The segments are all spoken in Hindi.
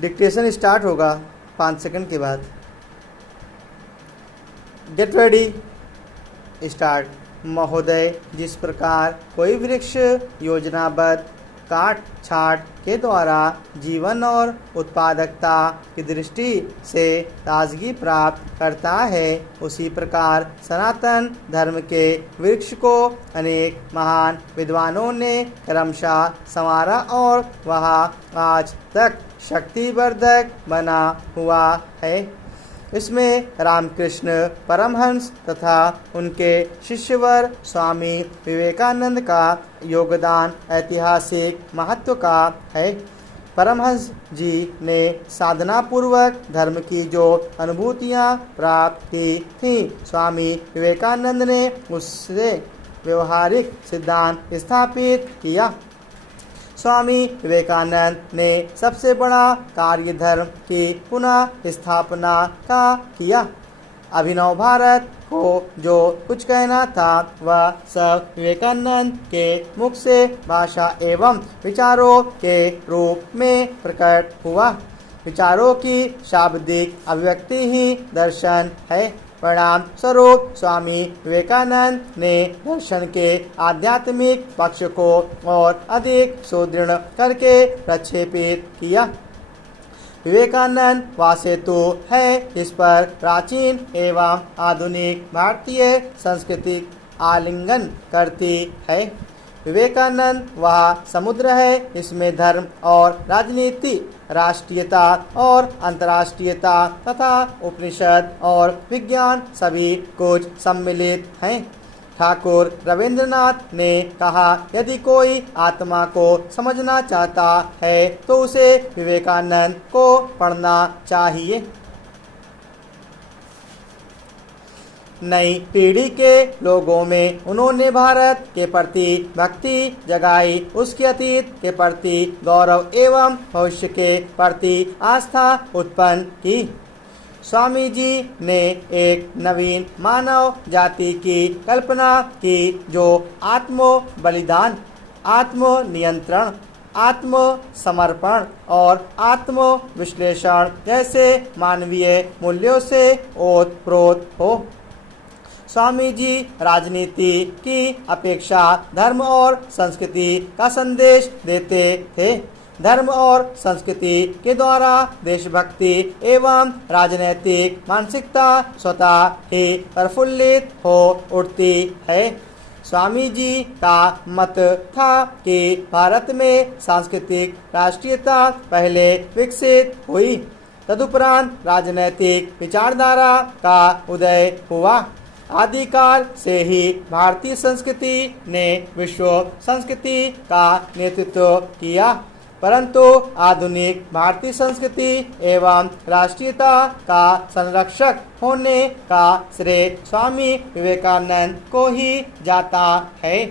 डिक्टेशन स्टार्ट होगा 5 सेकंड के बाद। Get ready, start. महोदय, जिस प्रकार कोई वृक्ष योजनाबद्ध काट छाट के द्वारा जीवन और उत्पादकता की दृष्टि से ताजगी प्राप्त करता है, उसी प्रकार सनातन धर्म के वृक्ष को अनेक महान विद्वानों ने क्रमशः संवारा और वह आज तक शक्तिवर्धक बना हुआ है। इसमें रामकृष्ण परमहंस तथा उनके शिष्यवर स्वामी विवेकानंद का योगदान ऐतिहासिक महत्व का है। परमहंस जी ने साधना पूर्वक धर्म की जो अनुभूतियाँ प्राप्त की थीं, स्वामी विवेकानंद ने उससे व्यवहारिक सिद्धांत स्थापित किया। स्वामी विवेकानंद ने सबसे बड़ा कार्य धर्म की पुनः स्थापना का किया। अभिनव भारत को जो कुछ कहना था वह सब विवेकानंद के मुख से भाषा एवं विचारों के रूप में प्रकट हुआ। विचारों की शाब्दिक अभिव्यक्ति ही दर्शन है। परिणाम स्वरूप स्वामी विवेकानंद ने दर्शन के आध्यात्मिक पक्ष को और अधिक सुदृढ़ करके प्रक्षेपित किया। विवेकानंद वह सेतु है जिस पर प्राचीन एवं आधुनिक भारतीय संस्कृति आलिंगन करती है। विवेकानंद वह समुद्र है जिसमें धर्म और राजनीति, राष्ट्रीयता और अंतर्राष्ट्रीयता तथा उपनिषद और विज्ञान सभी कुछ सम्मिलित हैं। ठाकुर रविंद्रनाथ ने कहा, यदि कोई आत्मा को समझना चाहता है तो उसे विवेकानंद को पढ़ना चाहिए। नई पीढ़ी के लोगों में उन्होंने भारत के प्रति भक्ति जगाई, उसके अतीत के प्रति गौरव एवं भविष्य के प्रति आस्था उत्पन्न की। स्वामी जी ने एक नवीन मानव जाति की कल्पना की जो आत्म बलिदान, आत्म नियंत्रण, आत्म समर्पण और आत्म विश्लेषण जैसे मानवीय मूल्यों से ओतप्रोत हो। स्वामी जी राजनीति की अपेक्षा धर्म और संस्कृति का संदेश देते थे। धर्म और संस्कृति के द्वारा देशभक्ति एवं राजनैतिक मानसिकता स्वतः ही प्रफुल्लित हो उठती है। स्वामी जी का मत था कि भारत में सांस्कृतिक राष्ट्रीयता पहले विकसित हुई, तदुपरांत राजनैतिक विचारधारा का उदय हुआ। आदिकाल से ही भारतीय संस्कृति ने विश्व संस्कृति का नेतृत्व किया, परंतु आधुनिक भारतीय संस्कृति एवं राष्ट्रीयता का संरक्षक होने का श्रेय स्वामी विवेकानंद को ही जाता है।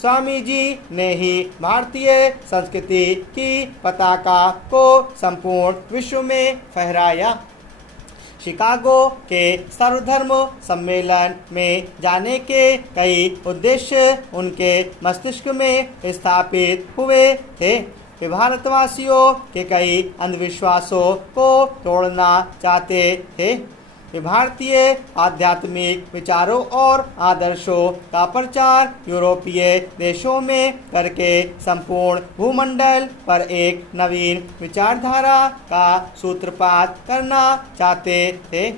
स्वामी जी ने ही भारतीय संस्कृति की पताका को संपूर्ण विश्व में फहराया। शिकागो के सर्वधर्म सम्मेलन में जाने के कई उद्देश्य उनके मस्तिष्क में स्थापित हुए थे। वे भारतवासियों के कई अंधविश्वासों को तोड़ना चाहते थे। वे भारतीय आध्यात्मिक विचारों और आदर्शों का प्रचार यूरोपीय देशों में करके संपूर्ण भूमंडल पर एक नवीन विचारधारा का सूत्रपात करना चाहते थे।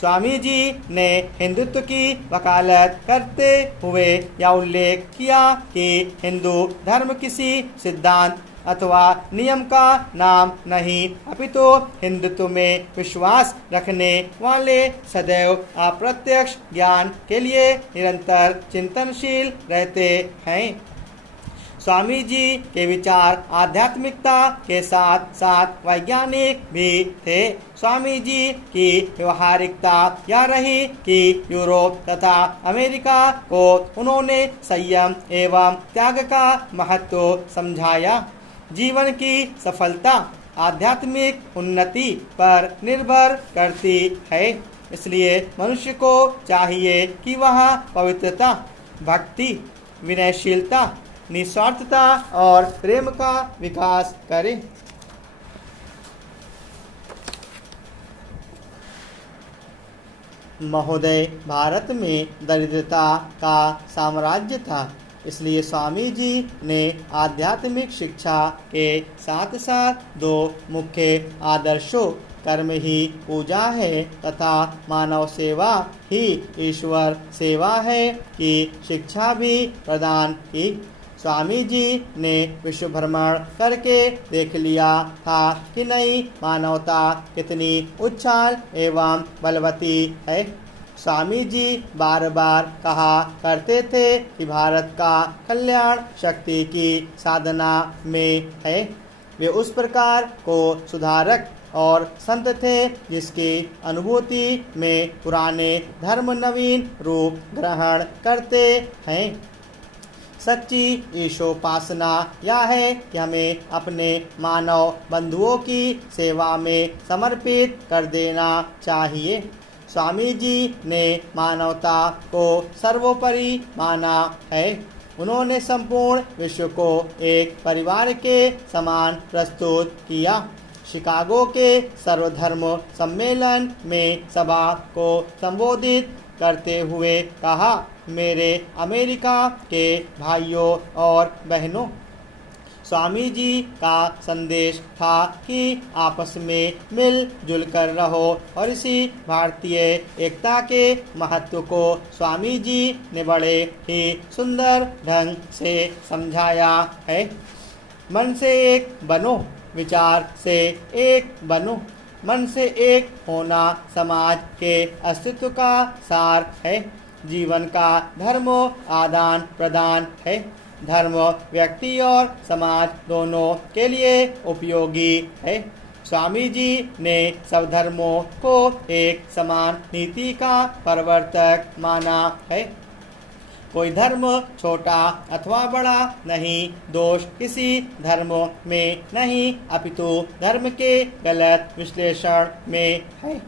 स्वामी जी ने हिंदुत्व की वकालत करते हुए यह उल्लेख किया कि हिंदू धर्म किसी सिद्धांत अथवा नियम का नाम नहीं, अपितु हिंदुत्व में विश्वास रखने वाले सदैव अप्रत्यक्ष ज्ञान के लिए निरंतर चिंतनशील रहते हैं। स्वामी जी के विचार आध्यात्मिकता के साथ साथ वैज्ञानिक भी थे। स्वामी जी की व्यवहारिकता यह रही कि यूरोप तथा अमेरिका को उन्होंने संयम एवं त्याग का महत्व समझाया। जीवन की सफलता आध्यात्मिक उन्नति पर निर्भर करती है, इसलिए मनुष्य को चाहिए कि वह पवित्रता, भक्ति, विनयशीलता, निस्वार्थता और प्रेम का विकास करे। महोदय, भारत में दरिद्रता का साम्राज्य था, इसलिए स्वामी जी ने आध्यात्मिक शिक्षा के साथ साथ दो मुख्य आदर्शों कर्म ही पूजा है तथा मानव सेवा ही ईश्वर सेवा है की शिक्षा भी प्रदान की। स्वामी जी ने विश्व भ्रमण करके देख लिया था कि नई मानवता कितनी उच्छाल एवं बलवती है। स्वामी जी बार बार कहा करते थे कि भारत का कल्याण शक्ति की साधना में है। वे उस प्रकार को सुधारक और संत थे जिसकी अनुभूति में पुराने धर्म नवीन रूप ग्रहण करते हैं। सच्ची ईशोपासना यह है कि हमें अपने मानव बंधुओं की सेवा में समर्पित कर देना चाहिए। स्वामी जी ने मानवता को सर्वोपरि माना है। उन्होंने संपूर्ण विश्व को एक परिवार के समान प्रस्तुत किया। शिकागो के सर्वधर्म सम्मेलन में सभा को संबोधित करते हुए कहा, मेरे अमेरिका के भाइयों और बहनों, स्वामी जी का संदेश था कि आपस में मिलजुल कर रहो और इसी भारतीय एकता के महत्व को स्वामी जी ने बड़े ही सुंदर ढंग से समझाया है। मन से एक बनो, विचार से एक बनो। मन से एक होना समाज के अस्तित्व का सार है। जीवन का धर्म आदान प्रदान है। धर्म व्यक्ति और समाज दोनों के लिए उपयोगी है। स्वामी जी ने सब धर्मों को एक समान नीति का प्रवर्तक माना है। कोई धर्म छोटा अथवा बड़ा नहीं, दोष किसी धर्म में नहीं, अपितु धर्म के गलत विश्लेषण में है।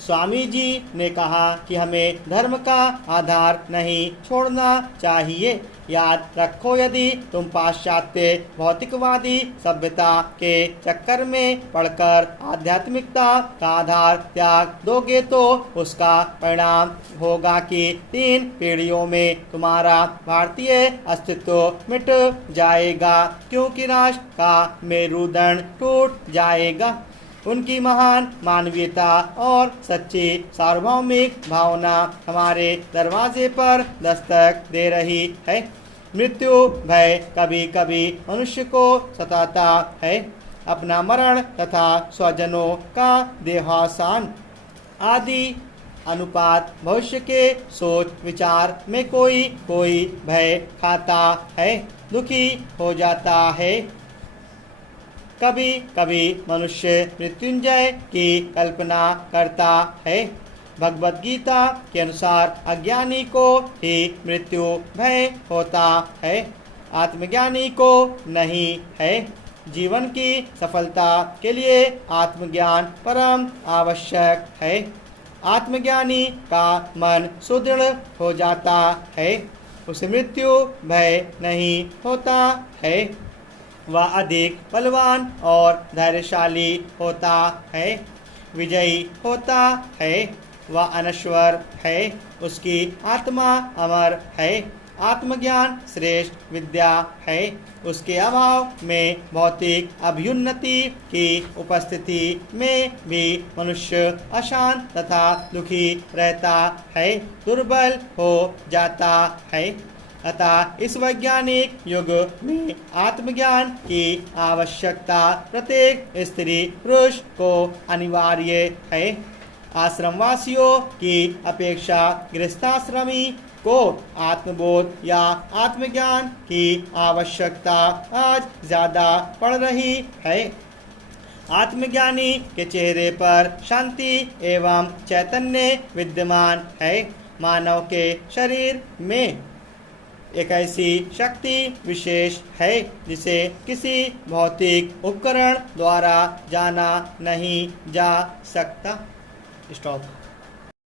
स्वामी जी ने कहा कि हमें धर्म का आधार नहीं छोड़ना चाहिए। याद रखो, यदि तुम पाश्चात्य भौतिकवादी सभ्यता के चक्कर में पड़कर आध्यात्मिकता का आधार त्याग दोगे तो उसका परिणाम होगा कि 3 पीढ़ियों में तुम्हारा भारतीय अस्तित्व मिट जाएगा, क्योंकि राष्ट्र का मेरुदंड टूट जाएगा। उनकी महान मानवीयता और सच्ची सार्वभौमिक भावना हमारे दरवाजे पर दस्तक दे रही है। मृत्यु भय कभी कभी मनुष्य को सताता है। अपना मरण तथा स्वजनों का देहावसान आदि अनुपात भविष्य के सोच विचार में कोई भय खाता है, दुखी हो जाता है। कभी कभी मनुष्य मृत्युंजय की कल्पना करता है। भगवद गीता के अनुसार अज्ञानी को ही मृत्यु भय होता है, आत्मज्ञानी को नहीं है। जीवन की सफलता के लिए आत्मज्ञान परम आवश्यक है। आत्मज्ञानी का मन सुदृढ़ हो जाता है, उसे मृत्यु भय नहीं होता है। वह अधिक बलवान और धैर्यशाली होता है, विजयी होता है। वह अनश्वर है, उसकी आत्मा अमर है। आत्मज्ञान श्रेष्ठ विद्या है। उसके अभाव में भौतिक अभ्युन्नति की उपस्थिति में भी मनुष्य अशांत तथा दुखी रहता है, दुर्बल हो जाता है। अतः इस वैज्ञानिक युग में आत्मज्ञान की आवश्यकता प्रत्येक स्त्री पुरुष को अनिवार्य है। आश्रमवासियों की अपेक्षा गृहस्थाश्रमी को आत्मबोध या आत्मज्ञान की आवश्यकता आज ज्यादा पड़ रही है। आत्मज्ञानी के चेहरे पर शांति एवं चैतन्य विद्यमान है। मानव के शरीर में एक ऐसी शक्ति विशेष है जिसे किसी भौतिक उपकरण द्वारा जाना नहीं जा सकता। स्टॉप।